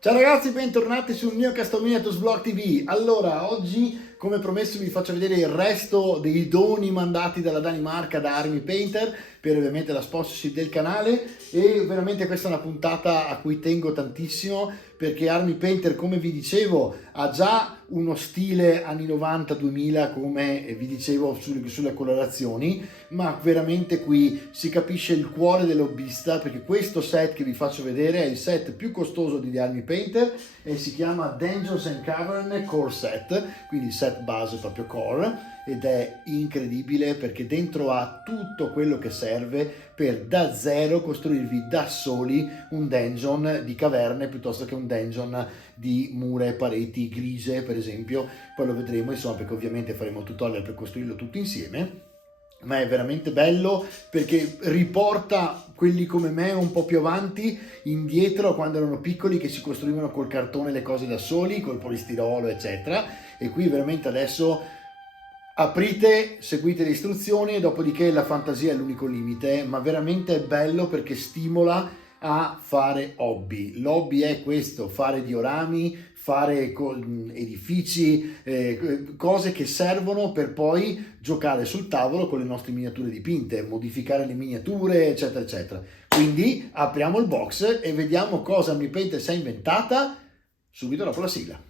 Ciao ragazzi, bentornati sul mio Custom Miniatures Vlog TV. Allora, oggi, come promesso, vi faccio vedere il resto dei doni mandati dalla Danimarca da Army Painter per ovviamente la sponsorship del canale, e veramente questa è una puntata a cui tengo tantissimo perché Army Painter, come vi dicevo, ha già uno stile anni 90-2000, come vi dicevo sulle colorazioni, ma veramente qui si capisce il cuore dell'hobbista, perché questo set che vi faccio vedere è il set più costoso di Army Painter e si chiama Dungeons and Cavern Core Set, quindi il set base proprio core, ed è incredibile perché dentro ha tutto quello che serve per da zero costruirvi da soli un dungeon di caverne piuttosto che un dungeon di mura e pareti grigie, per esempio. Poi lo vedremo, insomma, perché ovviamente faremo un tutorial per costruirlo tutto insieme. Ma è veramente bello perché riporta quelli come me un po' più avanti, indietro, a quando erano piccoli, che si costruivano col cartone le cose da soli, col polistirolo eccetera, e qui veramente adesso aprite, seguite le istruzioni e dopodiché la fantasia è l'unico limite, ma veramente è bello perché stimola a fare hobby. L'hobby è questo: fare diorami, fare edifici, cose che servono per poi giocare sul tavolo con le nostre miniature dipinte, modificare le miniature eccetera eccetera. Quindi apriamo il box e vediamo cosa Army Painter si è inventata subito dopo la sigla.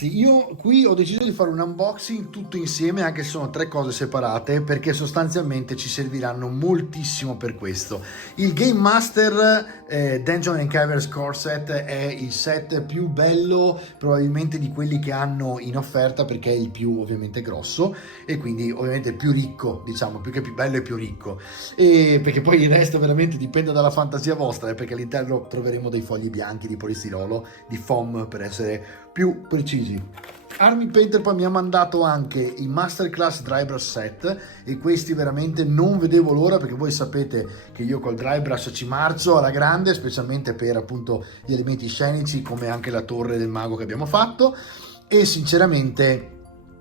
Io qui ho deciso di fare un unboxing tutto insieme, anche se sono tre cose separate, perché sostanzialmente ci serviranno moltissimo per questo. Il Game Master Dungeons and Cavern Core Set è il set più bello probabilmente di quelli che hanno in offerta, perché è il più ovviamente grosso e quindi ovviamente il più ricco, diciamo, più che più bello e più ricco, e perché poi il resto veramente dipende dalla fantasia vostra, perché all'interno troveremo dei fogli bianchi di polistirolo, di foam per essere più precisi. Army Painter poi mi ha mandato anche i Masterclass Dry Brush Set, e questi veramente non vedevo l'ora, perché voi sapete che io col dry brush ci marcio alla grande, specialmente per appunto gli elementi scenici come anche la torre del mago che abbiamo fatto, e sinceramente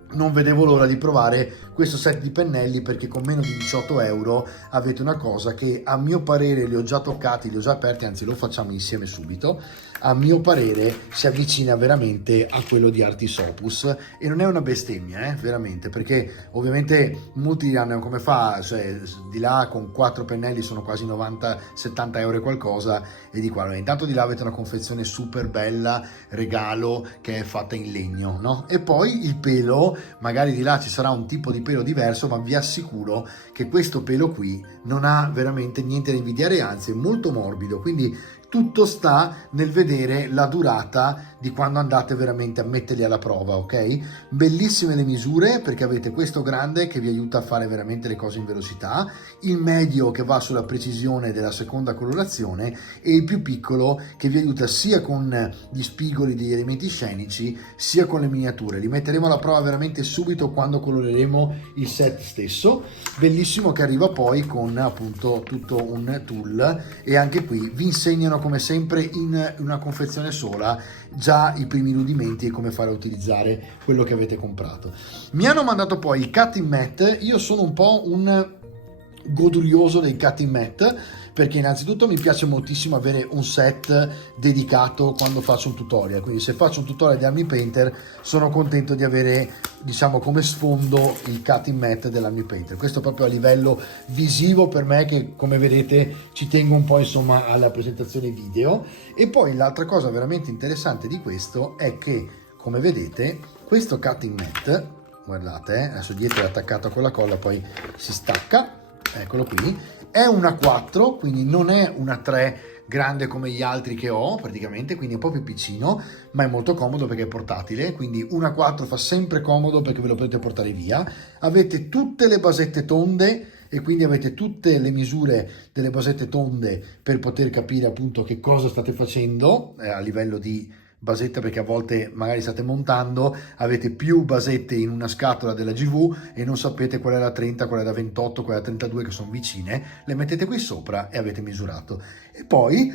non vedevo l'ora di provare questo set di pennelli, perché con meno di 18 euro avete una cosa che a mio parere, li ho già toccati, li ho già aperti, anzi lo facciamo insieme subito, a mio parere si avvicina veramente a quello di Artis Opus, e non è una bestemmia, veramente, perché ovviamente molti diranno come fa, cioè di là con 4 pennelli sono quasi 90-70 euro e qualcosa, e di qua allora, intanto di là avete una confezione super bella regalo che è fatta in legno, no? E poi il pelo, magari di là ci sarà un tipo di pelo diverso, ma vi assicuro che questo pelo qui non ha veramente niente da invidiare, anzi è molto morbido, quindi tutto sta nel vedere la durata di quando andate veramente a metterli alla prova, ok? Bellissime le misure, perché avete questo grande che vi aiuta a fare veramente le cose in velocità, il medio che va sulla precisione della seconda colorazione, e il più piccolo che vi aiuta sia con gli spigoli degli elementi scenici sia con le miniature. Li metteremo alla prova veramente subito quando coloreremo il set stesso. Bellissimo, che arriva poi con appunto tutto un tool, e anche qui vi insegnano come sempre in una confezione sola già i primi rudimenti e come fare a utilizzare quello che avete comprato. Mi hanno mandato poi il cutting mat. Io sono un po' un godurioso dei cutting mat, perché innanzitutto mi piace moltissimo avere un set dedicato quando faccio un tutorial, quindi se faccio un tutorial di Army Painter sono contento di avere, diciamo, come sfondo il cutting mat dell'Army Painter. Questo proprio a livello visivo per me, che come vedete ci tengo un po', insomma, alla presentazione video. E poi l'altra cosa veramente interessante di questo è che, come vedete, questo cutting mat, guardate, adesso dietro è attaccato con la colla, poi si stacca, eccolo qui, è una 4, quindi non è una 3 grande come gli altri che ho praticamente, quindi è un po' più piccino, ma è molto comodo perché è portatile, quindi una 4 fa sempre comodo perché ve lo potete portare via. Avete tutte le basette tonde e quindi avete tutte le misure delle basette tonde per poter capire appunto che cosa state facendo a livello di basetta, perché a volte magari state montando, avete più basette in una scatola della GV e non sapete qual è la 30, qual è la 28, qual è la 32 che sono vicine, le mettete qui sopra e avete misurato. E poi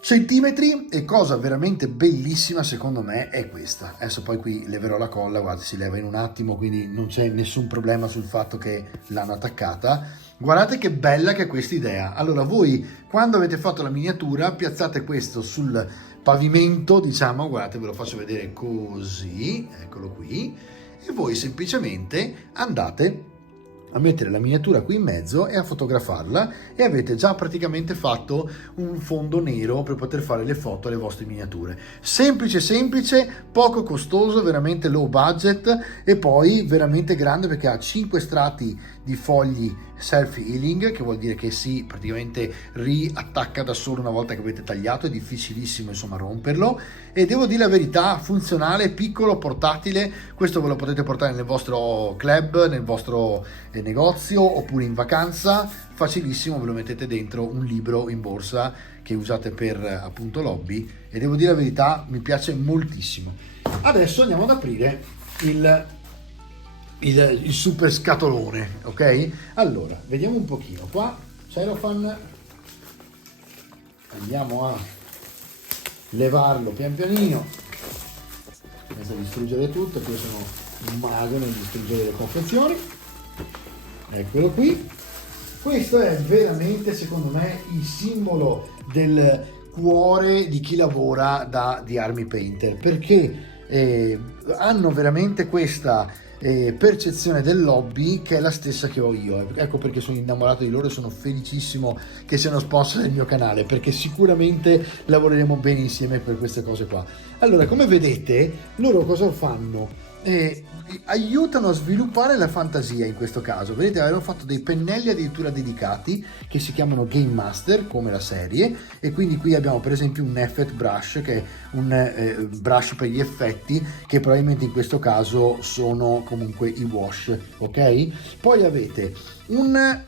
centimetri, e cosa veramente bellissima secondo me è questa. Adesso poi qui leverò la colla, guardate, si leva in un attimo, quindi non c'è nessun problema sul fatto che l'hanno attaccata. Guardate che bella che è questa idea. Allora voi quando avete fatto la miniatura piazzate questo sul pavimento, diciamo, guardate, ve lo faccio vedere così, eccolo qui, e voi semplicemente andate a mettere la miniatura qui in mezzo e a fotografarla e avete già praticamente fatto un fondo nero per poter fare le foto alle vostre miniature. Semplice semplice, poco costoso, veramente low budget e poi veramente grande perché ha 5 strati di fogli self healing, che vuol dire che si praticamente riattacca da solo una volta che avete tagliato, è difficilissimo insomma romperlo, e devo dire la verità, funzionale, piccolo, portatile. Questo ve lo potete portare nel vostro club, nel vostro negozio oppure in vacanza, facilissimo, ve lo mettete dentro un libro in borsa che usate per appunto l'hobby, e devo dire la verità, mi piace moltissimo. Adesso andiamo ad aprire il super scatolone, ok? Allora, vediamo un pochino qua, cellophane, andiamo a levarlo pian pianino senza distruggere tutto, perché io sono un mago nel distruggere le confezioni. Eccolo qui. Questo è veramente secondo me il simbolo del cuore di chi lavora di Army Painter, perché hanno veramente questa percezione dell'hobby che è la stessa che ho io. Ecco perché sono innamorato di loro e sono felicissimo che siano sponsor del mio canale, perché sicuramente lavoreremo bene insieme per queste cose qua. Allora, come vedete, loro cosa fanno? Aiutano a sviluppare la fantasia in questo caso. Vedete, avevano fatto dei pennelli addirittura dedicati che si chiamano Game Master come la serie, e quindi qui abbiamo per esempio un effect brush, che è un brush per gli effetti, che probabilmente in questo caso sono comunque i wash, ok? Poi avete un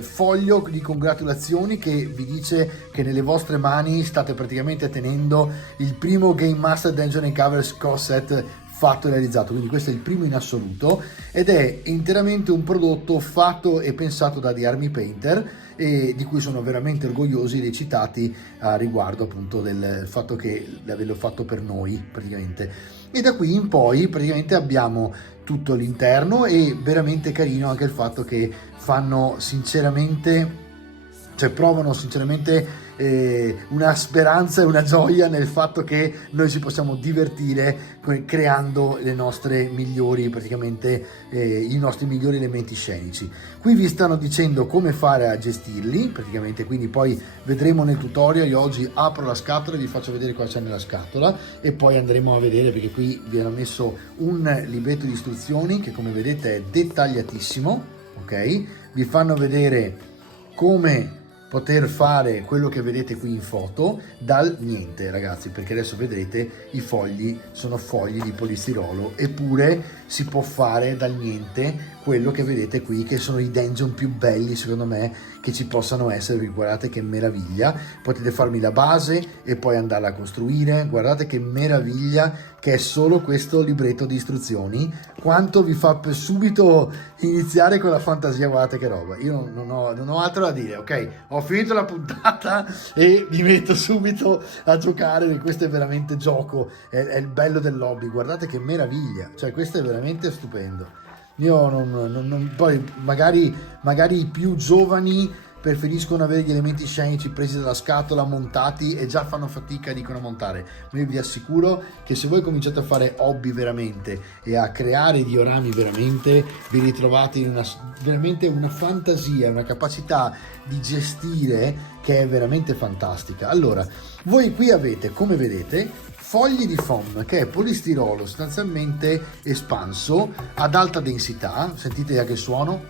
foglio di congratulazioni che vi dice che nelle vostre mani state praticamente tenendo il primo Game Master Dungeon & Covers Set fatto e realizzato, quindi questo è il primo in assoluto ed è interamente un prodotto fatto e pensato da The Army Painter, e di cui sono veramente orgogliosi ed eccitati a riguardo appunto del fatto che l'averlo fatto per noi praticamente. E da qui in poi praticamente abbiamo tutto l'interno, e veramente carino anche il fatto che fanno sinceramente, cioè provano sinceramente una speranza e una gioia nel fatto che noi ci possiamo divertire creando le nostre migliori, praticamente i nostri migliori elementi scenici. Qui vi stanno dicendo come fare a gestirli praticamente, quindi poi vedremo nel tutorial. Io oggi apro la scatola e vi faccio vedere cosa c'è nella scatola e poi andremo a vedere, perché qui vi hanno messo un libretto di istruzioni che come vedete è dettagliatissimo, ok? Vi fanno vedere come poter fare quello che vedete qui in foto dal niente, ragazzi, perché adesso vedrete i fogli sono fogli di polistirolo, eppure si può fare dal niente quello che vedete qui, che sono i dungeon più belli secondo me che ci possano essere. Guardate che meraviglia, potete farmi la base e poi andarla a costruire. Guardate che meraviglia che è solo questo libretto di istruzioni, quanto vi fa per subito iniziare con la fantasia. Guardate che roba, io non ho altro da dire, ok? Ho finito la puntata e mi metto subito a giocare. Questo è veramente gioco, è il bello dell'hobby. Guardate che meraviglia, cioè questo è veramente stupendo. Io poi magari i più giovani preferiscono avere gli elementi scenici presi dalla scatola, montati, e già fanno fatica, dicono, a montare. Ma io vi assicuro che se voi cominciate a fare hobby veramente e a creare diorami veramente, vi ritrovate in veramente una fantasia, una capacità di gestire che è veramente fantastica. Allora, voi qui avete, come vedete, fogli di foam, che è polistirolo sostanzialmente espanso ad alta densità. Sentite che suono?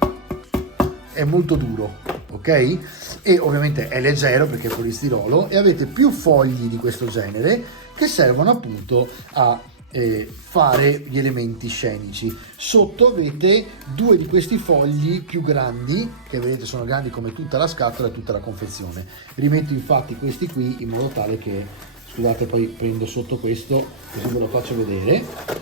è molto duro, ok? E ovviamente è leggero perché è polistirolo, e avete più fogli di questo genere che servono appunto a fare gli elementi scenici. Sotto avete due di questi fogli più grandi, che vedete sono grandi come tutta la scatola e tutta la confezione. Rimetto infatti questi qui in modo tale che, scusate, poi prendo sotto questo così ve lo faccio vedere.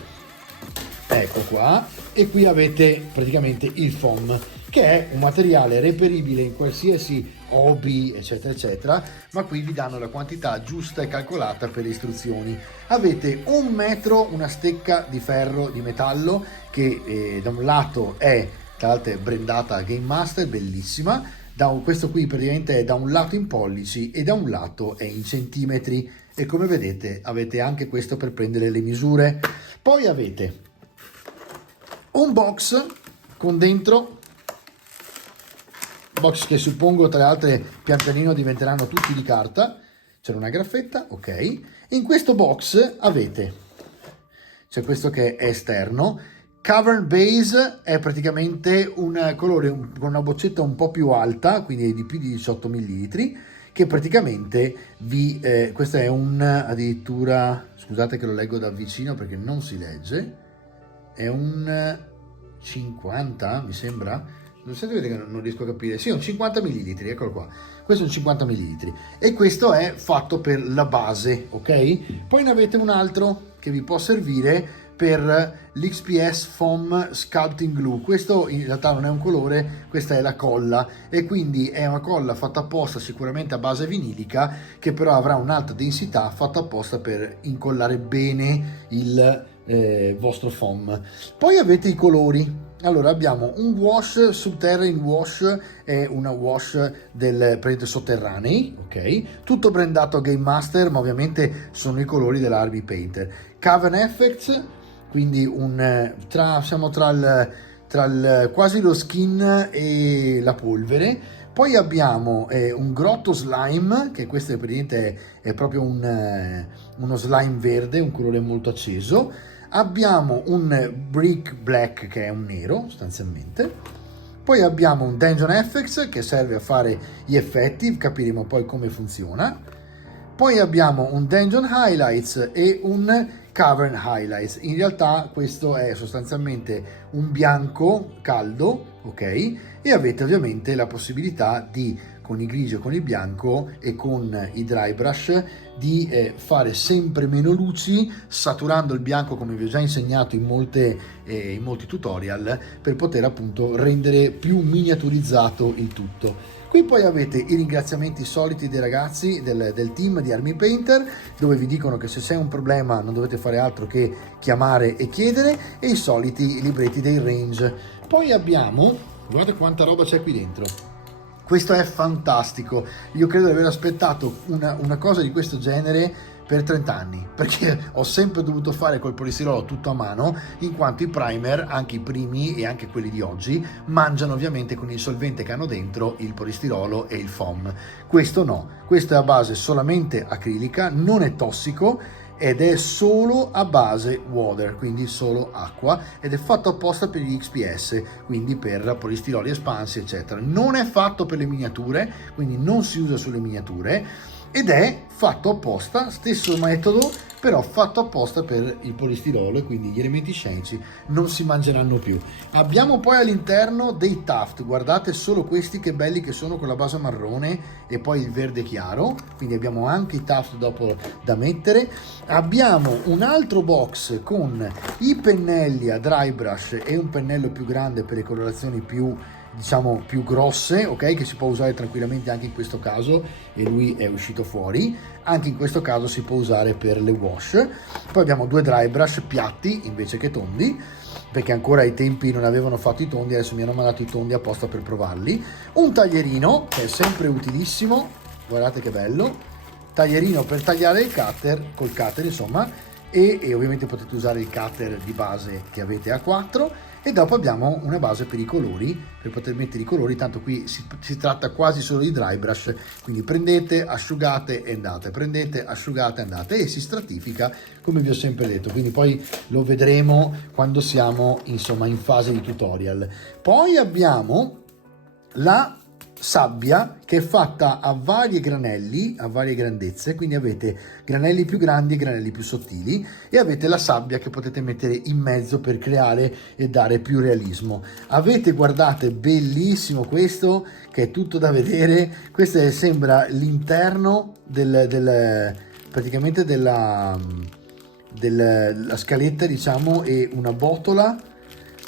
Ecco qua, e qui avete praticamente il foam, che è un materiale reperibile in qualsiasi hobby eccetera eccetera, ma qui vi danno la quantità giusta e calcolata per le istruzioni. Avete 1 metro, una stecca di ferro di metallo che da un lato è, tra l'altro, è brandata Game Master, bellissima. Questo qui praticamente è da un lato in pollici e da un lato è in centimetri, e come vedete avete anche questo per prendere le misure. Poi avete un box con dentro, box che suppongo tra le altre pian pianino diventeranno tutti di carta. C'è una graffetta, ok. In questo box c'è questo che è esterno. Cavern Base è praticamente un colore con una boccetta un po' più alta, quindi di più di 18 ml, che praticamente questo è addirittura, scusate che lo leggo da vicino perché non si legge, è un 50 mi sembra, non so, vedete che non riesco a capire, sì, un 50 ml, eccolo qua, questo è un 50 ml, e questo è fatto per la base, ok? Poi ne avete un altro che vi può servire per l'XPS Foam Sculpting Glue. Questo in realtà non è un colore, questa è la colla, e quindi è una colla fatta apposta sicuramente a base vinilica, che però avrà un'alta densità, fatta apposta per incollare bene il vostro foam. Poi avete i colori. Allora abbiamo un wash, Subterranean Wash, è una wash del prete sotterranei, ok? Tutto brandato Game Master, ma ovviamente sono i colori dell'Army Painter. Cavern Effects, quindi siamo tra quasi lo skin e la polvere. Poi abbiamo un grotto slime, che questo è proprio uno slime verde, un colore molto acceso. Abbiamo un brick black, che è un nero sostanzialmente. Poi abbiamo un Dungeon FX che serve a fare gli effetti, capiremo poi come funziona. Poi abbiamo un Dungeon Highlights e un Cavern Highlights. In realtà questo è sostanzialmente un bianco caldo, ok? E avete ovviamente la possibilità con il grigio, con il bianco e con i dry brush, di fare sempre meno luci, saturando il bianco come vi ho già insegnato in molti tutorial, per poter appunto rendere più miniaturizzato il tutto. Qui poi avete i ringraziamenti soliti dei ragazzi del team di Army Painter, dove vi dicono che se c'è un problema non dovete fare altro che chiamare e chiedere, e i soliti libretti dei range. Poi abbiamo, guardate quanta roba c'è qui dentro. Questo è fantastico, io credo di aver aspettato una cosa di questo genere per 30 anni, perché ho sempre dovuto fare col polistirolo tutto a mano, in quanto i primer, anche i primi e anche quelli di oggi, mangiano ovviamente con il solvente che hanno dentro il polistirolo e il foam. Questo no, questo è a base solamente acrilica, non è tossico, ed è solo a base water, quindi solo acqua, ed è fatto apposta per gli XPS, quindi per polistiroli espansi eccetera. Non è fatto per le miniature, quindi non si usa sulle miniature, ed è fatto apposta, stesso metodo, però fatto apposta per il polistirolo, e quindi gli elementi scenici non si mangeranno più. Abbiamo poi all'interno dei tuft, guardate solo questi che belli che sono, con la base marrone e poi il verde chiaro, quindi abbiamo anche i tuft dopo da mettere. Abbiamo un altro box con i pennelli a dry brush e un pennello più grande per le colorazioni più grosse, ok, che si può usare tranquillamente anche in questo caso, e lui è uscito fuori. Anche in questo caso si può usare per le wash. Poi abbiamo due dry brush piatti invece che tondi, perché ancora ai tempi non avevano fatto i tondi, adesso mi hanno mandato i tondi apposta per provarli. Un taglierino che è sempre utilissimo, guardate che bello, taglierino per tagliare il cutter, col cutter insomma, e ovviamente potete usare il cutter di base che avete a 4. E dopo abbiamo una base per i colori, per poter mettere i colori, tanto qui si tratta quasi solo di dry brush, quindi prendete, asciugate e andate, prendete, asciugate e andate, e si stratifica come vi ho sempre detto, quindi poi lo vedremo quando siamo insomma in fase di tutorial. Poi abbiamo la sabbia che è fatta a vari granelli, a varie grandezze, quindi avete granelli più grandi e granelli più sottili, e avete la sabbia che potete mettere in mezzo per creare e dare più realismo. Avete, guardate, bellissimo questo, che è tutto da vedere. Questo sembra l'interno praticamente della scaletta, diciamo, e una botola.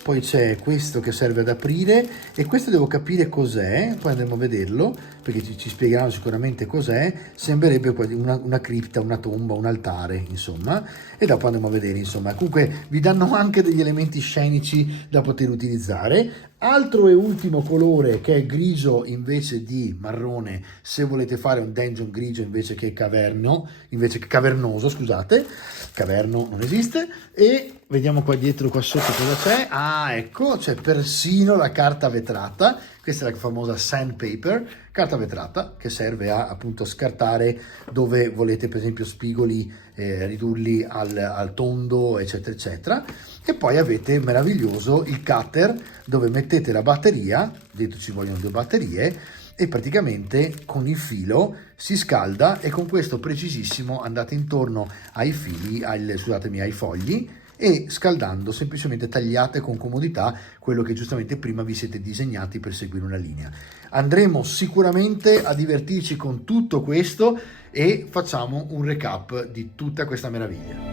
Poi c'è questo che serve ad aprire, e questo devo capire cos'è, poi andremo a vederlo perché ci spiegheranno sicuramente cos'è. Sembrerebbe una cripta, una tomba, un altare, insomma, e dopo andremo a vedere, insomma. Comunque vi danno anche degli elementi scenici da poter utilizzare. Altro e ultimo colore, che è grigio invece di marrone, se volete fare un dungeon grigio invece che cavernoso, scusate, caverno non esiste. E vediamo qua dietro, qua sotto cosa c'è. Ah, ecco, c'è persino la carta vetrata. Questa è la famosa sandpaper, carta vetrata, che serve a appunto scartare dove volete, per esempio, spigoli, ridurli al tondo, eccetera eccetera. E poi avete meraviglioso il cutter, dove mettete la batteria, dentro ci vogliono 2 batterie, e praticamente con il filo si scalda, e con questo precisissimo andate intorno ai fili, ai fogli, e scaldando semplicemente tagliate con comodità quello che giustamente prima vi siete disegnati per seguire una linea. Andremo sicuramente a divertirci con tutto questo e facciamo un recap di tutta questa meraviglia.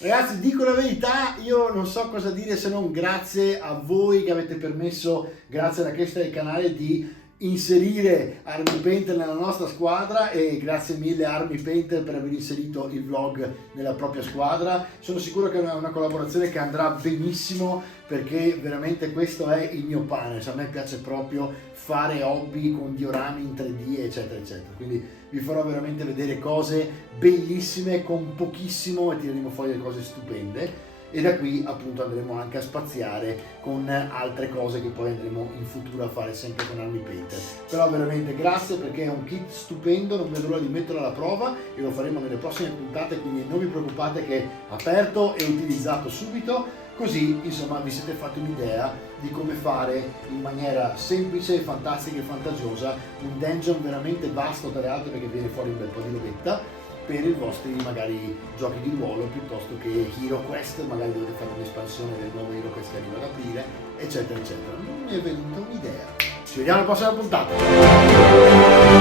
Ragazzi, dico la verità, io non so cosa dire se non grazie a voi che avete permesso, grazie alla crescita del canale, di inserire Army Painter nella nostra squadra, e grazie mille Army Painter per aver inserito il vlog nella propria squadra. Sono sicuro che è una collaborazione che andrà benissimo, perché veramente questo è il mio pane, cioè a me piace proprio fare hobby con diorami in 3D, eccetera eccetera, quindi vi farò veramente vedere cose bellissime con pochissimo e tireremo fuori delle cose stupende. E da qui appunto andremo anche a spaziare con altre cose che poi andremo in futuro a fare sempre con Army Painter. Però veramente grazie, perché è un kit stupendo, non vedo l'ora di metterlo alla prova, e lo faremo nelle prossime puntate, quindi non vi preoccupate che è aperto e utilizzato subito. Così insomma vi siete fatti un'idea di come fare in maniera semplice, fantastica e fantasiosa un dungeon veramente vasto, tra le altre, perché viene fuori un bel po' di robetta per i vostri magari giochi di ruolo, piuttosto che Hero Quest, magari dovete fare un'espansione del nuovo Hero Quest che arriva ad aprile, eccetera eccetera. Non mi è venuta un'idea. Ci vediamo alla prossima puntata.